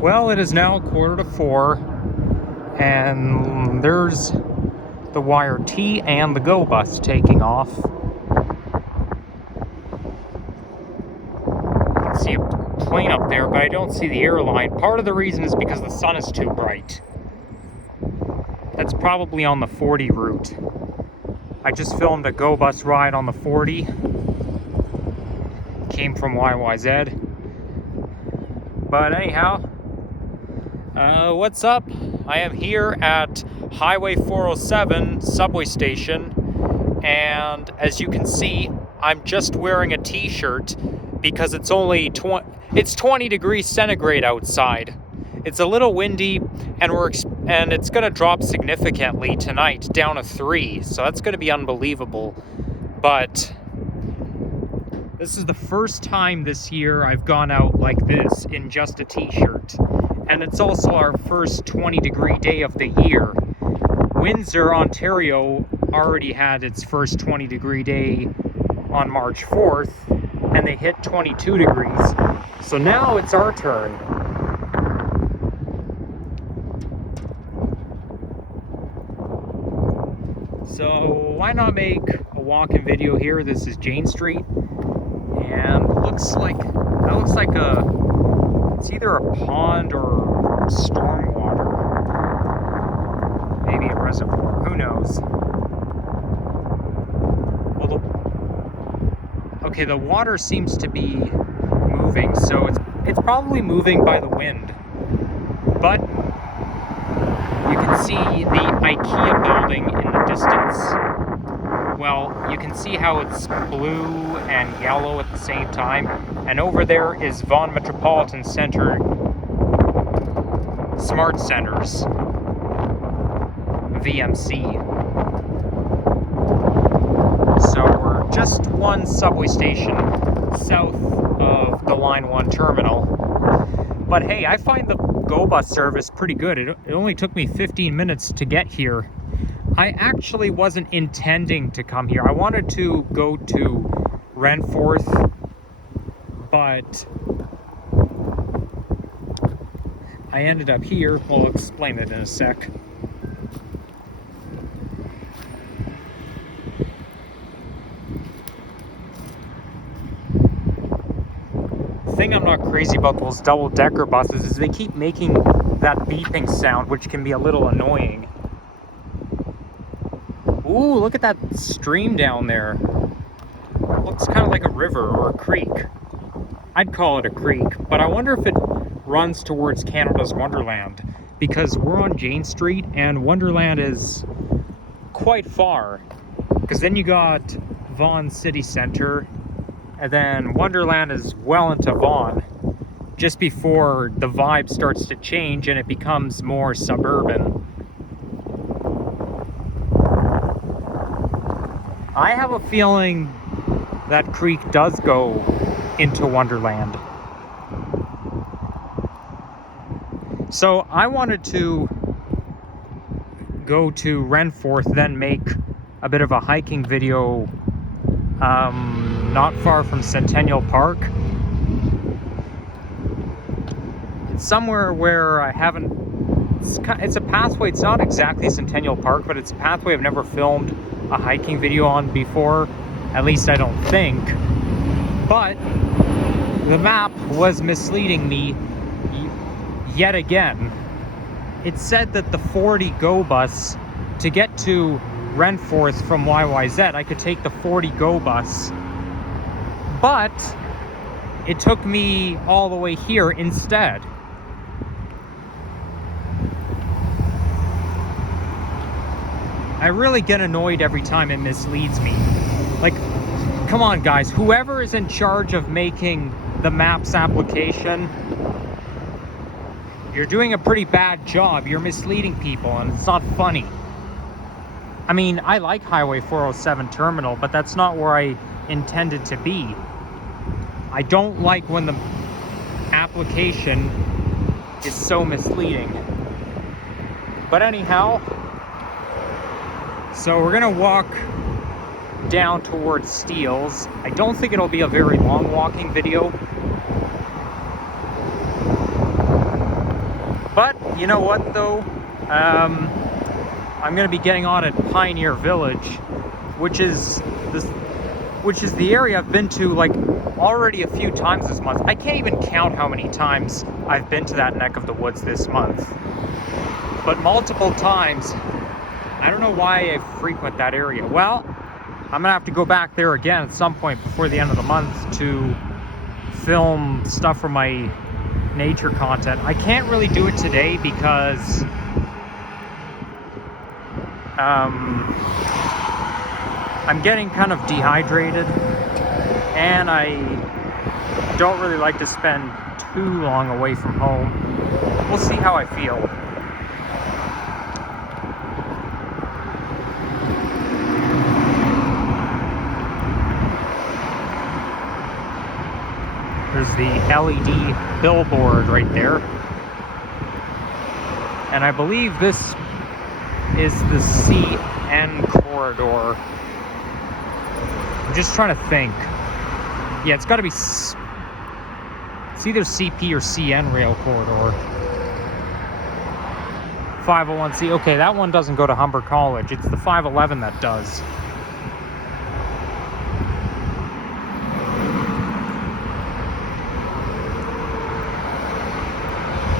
Well, it is now 3:45, and there's the Wire T and the Go bus taking off. I can see a plane up there, but I don't see the airline. Part of the reason is because the sun is too bright. That's probably on the 40 route. I just filmed a Go bus ride on the 40. Came from YYZ. But anyhow, what's up? I am here at Highway 407 subway station, and as you can see, I'm just wearing a t-shirt because it's only 20 degrees centigrade outside. It's a little windy, and it's going to drop significantly tonight, down to 3, so that's going to be unbelievable. But this is the first time this year I've gone out like this in just a t-shirt. And it's also our first 20-degree day of the year. Windsor, Ontario already had its first 20-degree day on March 4th, and they hit 22 degrees. So now it's our turn. So why not make a walking video here? This is Jane Street, and that looks like it's either a pond or storm water. Maybe a reservoir, who knows? Well, the water seems to be moving, so it's probably moving by the wind. But you can see the IKEA building in the distance. Well, you can see how it's blue and yellow at the same time. And over there is Vaughan Metropolitan Center Smart Centers, VMC. So we're just one subway station south of the Line 1 terminal. But hey, I find the Go bus service pretty good. It only took me 15 minutes to get here. I actually wasn't intending to come here. I wanted to go to Renforth, but I ended up here. Well, I'll explain it in a sec. The thing I'm not crazy about those double-decker buses is they keep making that beeping sound, which can be a little annoying. Ooh, look at that stream down there. It looks kind of like a river or a creek. I'd call it a creek, but I wonder if it runs towards Canada's Wonderland, because we're on Jane Street and Wonderland is quite far, because then you got Vaughan City Centre, and then Wonderland is well into Vaughan, just before the vibe starts to change and it becomes more suburban. I have a feeling that creek does go into Wonderland. So I wanted to go to Renforth, then make a bit of a hiking video not far from Centennial Park. It's somewhere where I haven't... It's a pathway. It's not exactly Centennial Park, but it's a pathway I've never filmed a hiking video on before. At least I don't think. But the map was misleading me yet again. It said that the 40 Go bus, to get to Renforth from YYZ, I could take the 40 Go bus. But it took me all the way here instead. I really get annoyed every time it misleads me. Like, come on guys, whoever is in charge of making the Maps application, you're doing a pretty bad job. You're misleading people and it's not funny. I mean, I like Highway 407 terminal, but that's not where I intended to be. I don't like when the application is so misleading. But anyhow, so we're gonna walk down towards Steeles. I don't think it'll be a very long walking video. But you know what though? I'm gonna be getting on at Pioneer Village, which is the area I've been to like already a few times this month. I can't even count how many times I've been to that neck of the woods this month, but multiple times. I don't know why I frequent that area. Well, I'm gonna have to go back there again at some point before the end of the month to film stuff for my nature content. I can't really do it today because I'm getting kind of dehydrated, and I don't really like to spend too long away from home. We'll see how I feel. There's the LED billboard right there. And I believe this is the CN corridor. I'm just trying to think. Yeah, it's got to be... It's either CP or CN rail corridor. 501C. Okay, that one doesn't go to Humber College. It's the 511 that does.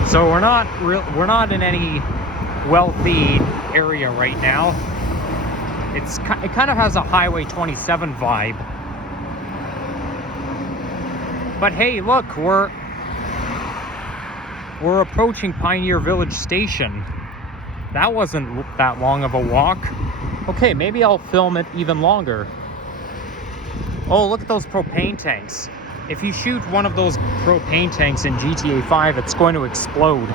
So we're not in any wealthy area right now. It kind of has a Highway 27 vibe. But hey, look, we're approaching Pioneer Village Station. That wasn't that long of a walk. Okay, maybe I'll film it even longer. Oh, look at those propane tanks. If you shoot one of those propane tanks in GTA 5, it's going to explode.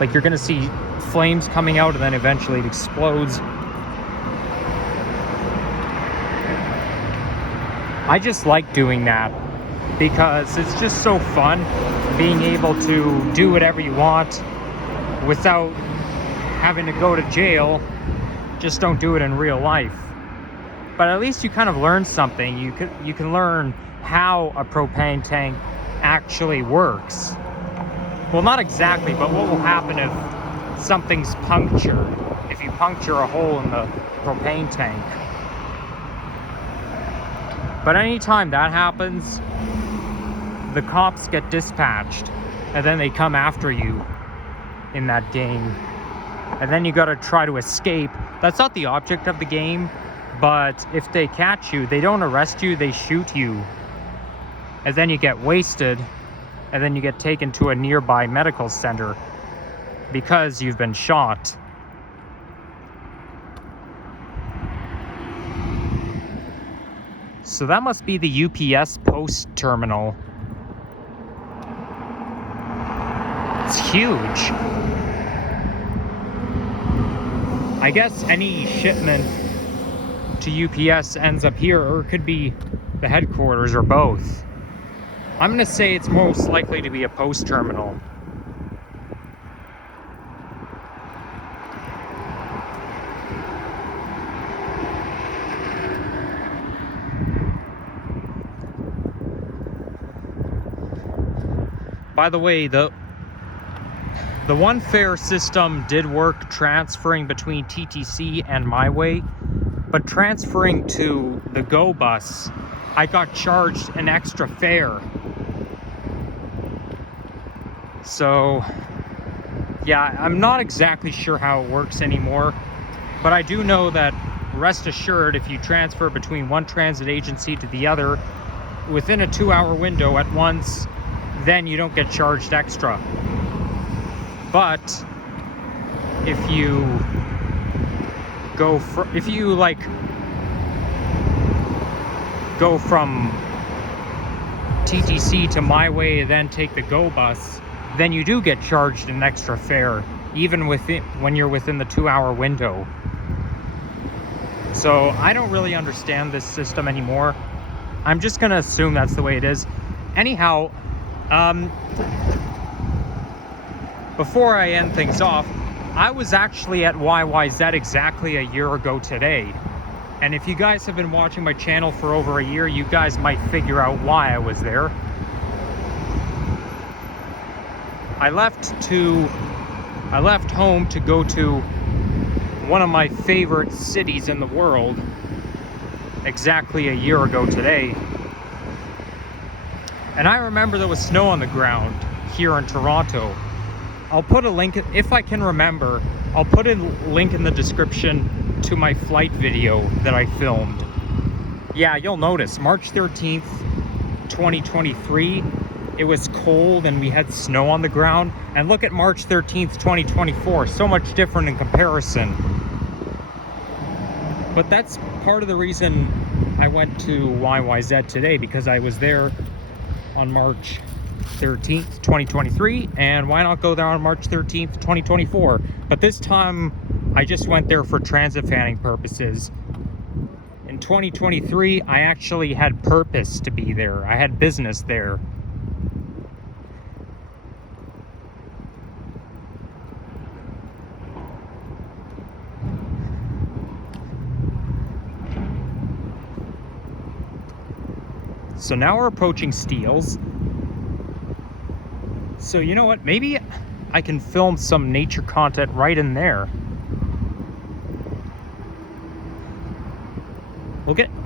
Like, you're going to see flames coming out, and then eventually it explodes. I just like doing that because it's just so fun being able to do whatever you want without having to go to jail. Just don't do it in real life. But at least you kind of learn something. You can learn how a propane tank actually works. Well, not exactly, but what will happen if something's punctured, if you puncture a hole in the propane tank. But anytime that happens, the cops get dispatched, and then they come after you in that game. And then you gotta try to escape. That's not the object of the game, but if they catch you, they don't arrest you, they shoot you. And then you get wasted, and then you get taken to a nearby medical center because you've been shot. So that must be the UPS post terminal. It's huge. I guess any shipment to UPS ends up here, or it could be the headquarters, or both. I'm gonna say it's most likely to be a post terminal. By the way, the one fare system did work transferring between TTC and My Way, but transferring to the Go bus, I got charged an extra fare. So, yeah, I'm not exactly sure how it works anymore, but I do know that, rest assured, if you transfer between one transit agency to the other within a 2-hour window at once, then you don't get charged extra. But if you go from TTC to My Way, then take the Go bus, then you do get charged an extra fare, even when you're within the 2-hour window. So I don't really understand this system anymore. I'm just gonna assume that's the way it is. Anyhow, before I end things off, I was actually at YYZ exactly a year ago today. And if you guys have been watching my channel for over a year, you guys might figure out why I was there. I left to I left home to go to one of my favorite cities in the world exactly a year ago today. And I remember there was snow on the ground here in Toronto. I'll put a link, if I can remember, I'll put a link in the description to my flight video that I filmed. Yeah, you'll notice March 13th, 2023, it was cold and we had snow on the ground. And look at March 13th, 2024, so much different in comparison. But that's part of the reason I went to YYZ today, because I was there on March 13th, 2023, and why not go there on March 13th, 2024? But this time, I just went there for transit fanning purposes. In 2023, I actually had purpose to be there. I had business there. So now we're approaching Steeles. So you know what? Maybe I can film some nature content right in there.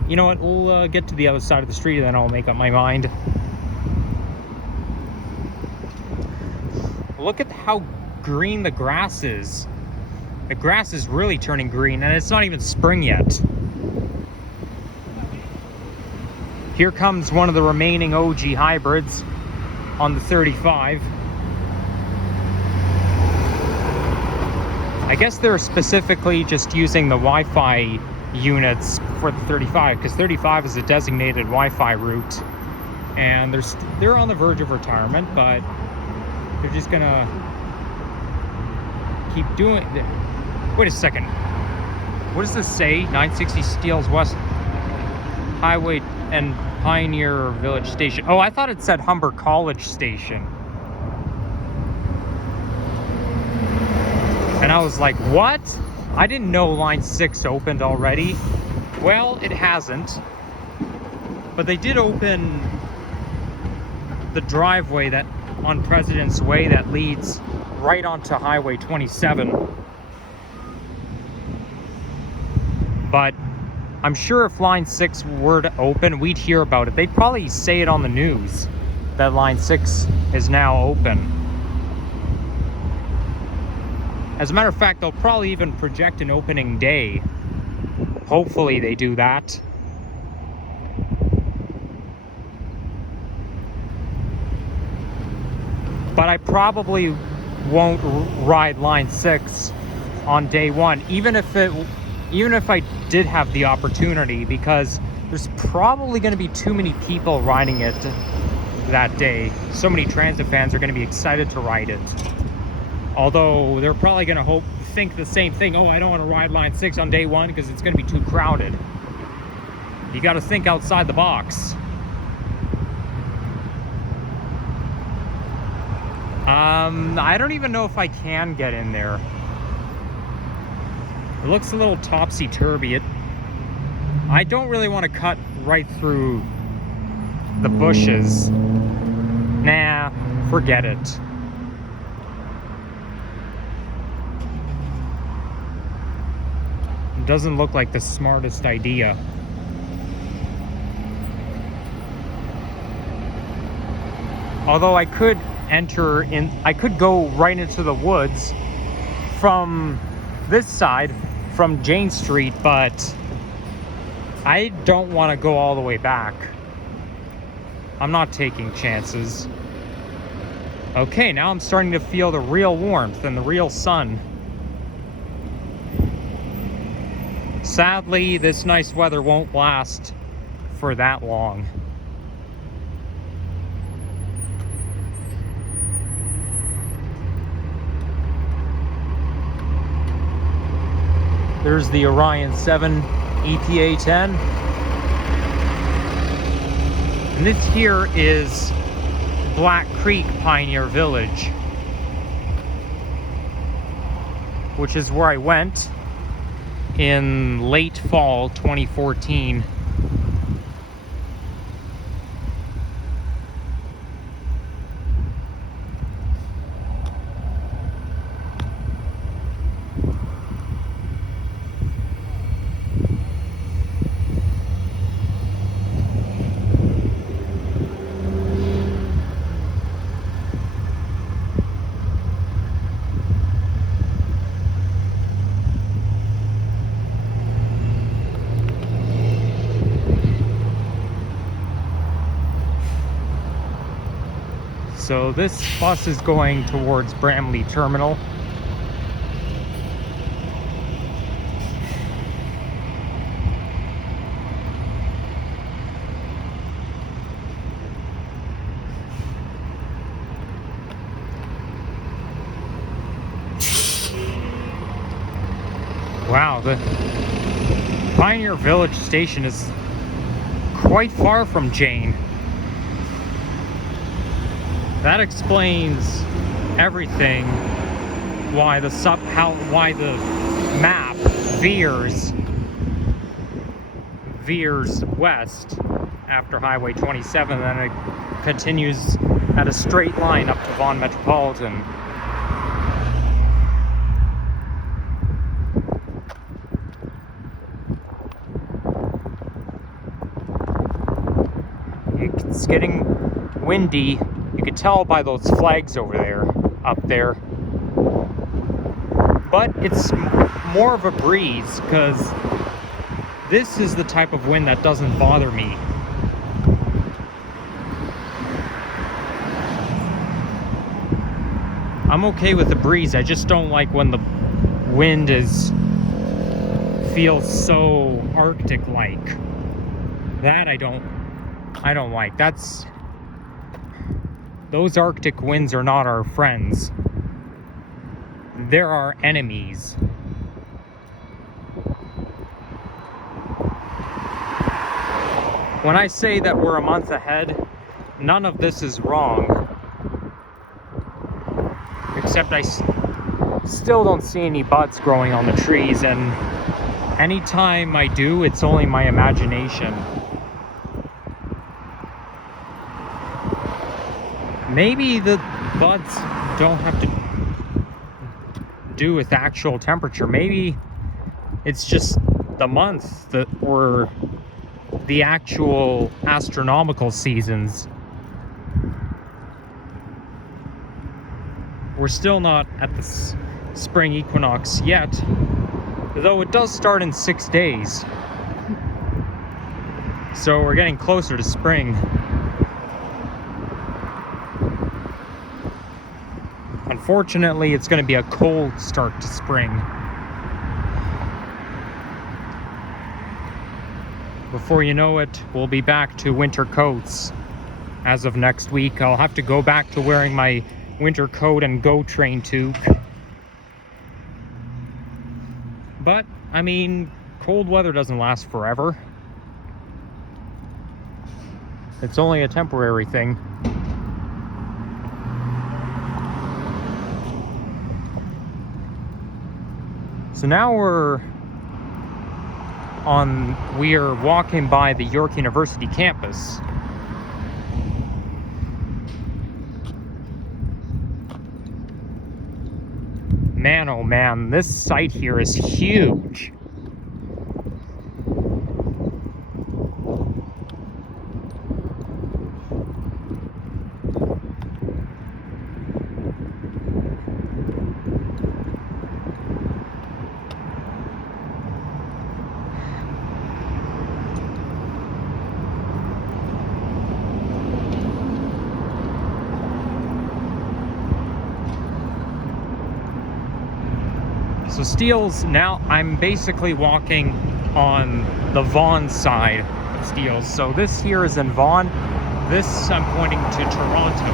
You know what? We'll get to the other side of the street and then I'll make up my mind. Look at how green the grass is. The grass is really turning green and it's not even spring yet. Here comes one of the remaining OG hybrids on the 35. I guess they're specifically just using the Wi-Fi units for the 35, because 35 is a designated Wi-Fi route, and they're on the verge of retirement, but they're just gonna keep doing. Wait a second. What does this say? 960 Steeles West Highway and Pioneer Village Station. Oh, I thought it said Humber College Station. And I was like, what? I didn't know line 6 opened already. Well, it hasn't. But they did open the driveway that on President's Way that leads right onto Highway 27. But I'm sure if line 6 were to open, we'd hear about it. They'd probably say it on the news that line 6 is now open. As a matter of fact, they'll probably even project an opening day. Hopefully they do that. But I probably won't ride line 6 on day one, even if I did have the opportunity, because there's probably going to be too many people riding it that day. So many transit fans are going to be excited to ride it. Although they're probably going to think the same thing. Oh, I don't want to ride line 6 on day one because it's going to be too crowded. You got to think outside the box. I don't even know if I can get in there. It looks a little topsy-turvy. I don't really want to cut right through the bushes. Nah, forget it. It doesn't look like the smartest idea. Although I could go right into the woods from this side, from Jane Street, but I don't want to go all the way back. I'm not taking chances. Okay, now I'm starting to feel the real warmth and the real sun. Sadly, this nice weather won't last for that long. There's the Orion 7 EPA 10. And this here is Black Creek Pioneer Village, which is where I went in late fall 2014. So this bus is going towards Bramley Terminal. Wow, the Pioneer Village station is quite far from Jane. That explains everything. Why the map veers west after Highway 27, and then it continues at a straight line up to Vaughan Metropolitan. It's getting windy. You could tell by those flags over there, up there. But it's more of a breeze, because this is the type of wind that doesn't bother me. I'm okay with the breeze. I just don't like when the wind feels so Arctic-like. That I don't like. Those Arctic winds are not our friends. They're our enemies. When I say that we're a month ahead, none of this is wrong. Except I still don't see any buds growing on the trees, and anytime I do, it's only my imagination. Maybe the buds don't have to do with actual temperature. Maybe it's just the month or the actual astronomical seasons. We're still not at the spring equinox yet, though it does start in 6 days. So we're getting closer to spring. Unfortunately, it's going to be a cold start to spring. Before you know it, we'll be back to winter coats. As of next week, I'll have to go back to wearing my winter coat and GO train toque. But, I mean, cold weather doesn't last forever. It's only a temporary thing. So now we are walking by the York University campus. Man, oh man, this site here is huge. So Steeles, now I'm basically walking on the Vaughan side of Steeles. So this here is in Vaughan. This I'm pointing to Toronto.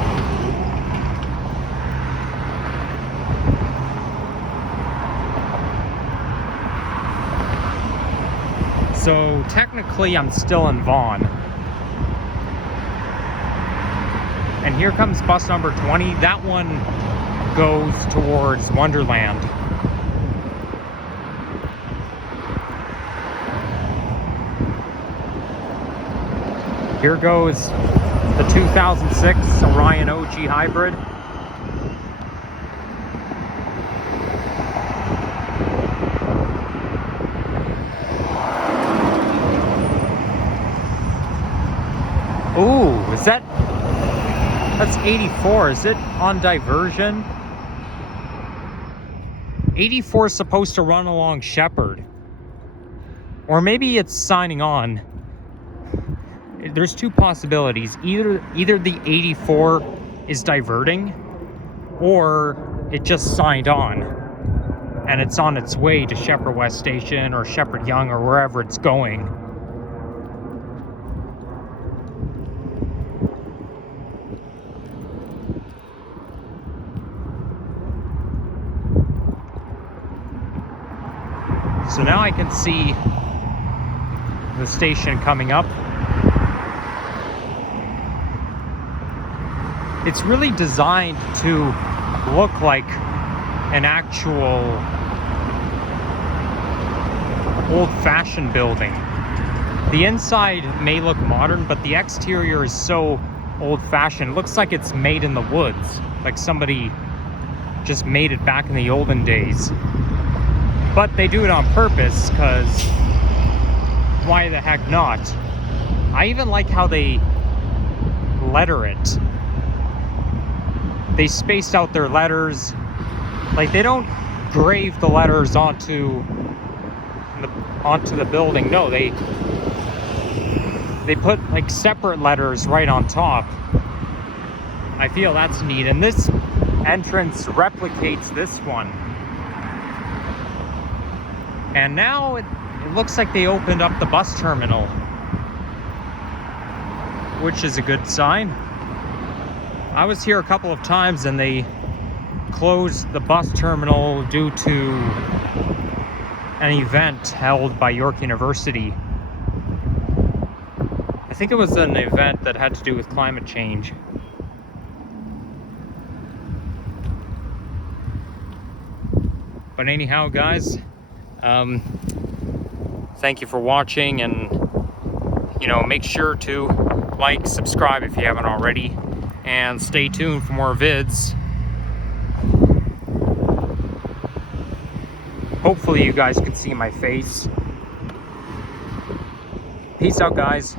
So technically I'm still in Vaughan. And here comes bus number 20. That one goes towards Wonderland. Here goes the 2006 Orion OG Hybrid. Ooh, that's 84. Is it on diversion? 84 is supposed to run along Shepherd. Or maybe it's signing on. There's two possibilities. Either the 84 is diverting, or it just signed on and it's on its way to Shepherd West Station or Shepherd Young or wherever it's going. So now I can see the station coming up. It's really designed to look like an actual old-fashioned building. The inside may look modern, but the exterior is so old-fashioned. It looks like it's made in the woods, like somebody just made it back in the olden days. But they do it on purpose, because why the heck not? I even like how they letter it. They spaced out their letters. Like, they don't grave the letters onto the building. No, they put like separate letters right on top. I feel that's neat. And this entrance replicates this one. And now it looks like they opened up the bus terminal, which is a good sign. I was here a couple of times and they closed the bus terminal due to an event held by York University. I think it was an event that had to do with climate change. But anyhow, guys, thank you for watching, and make sure to like, subscribe if you haven't already, and stay tuned for more vids. Hopefully you guys can see my face. Peace out, guys.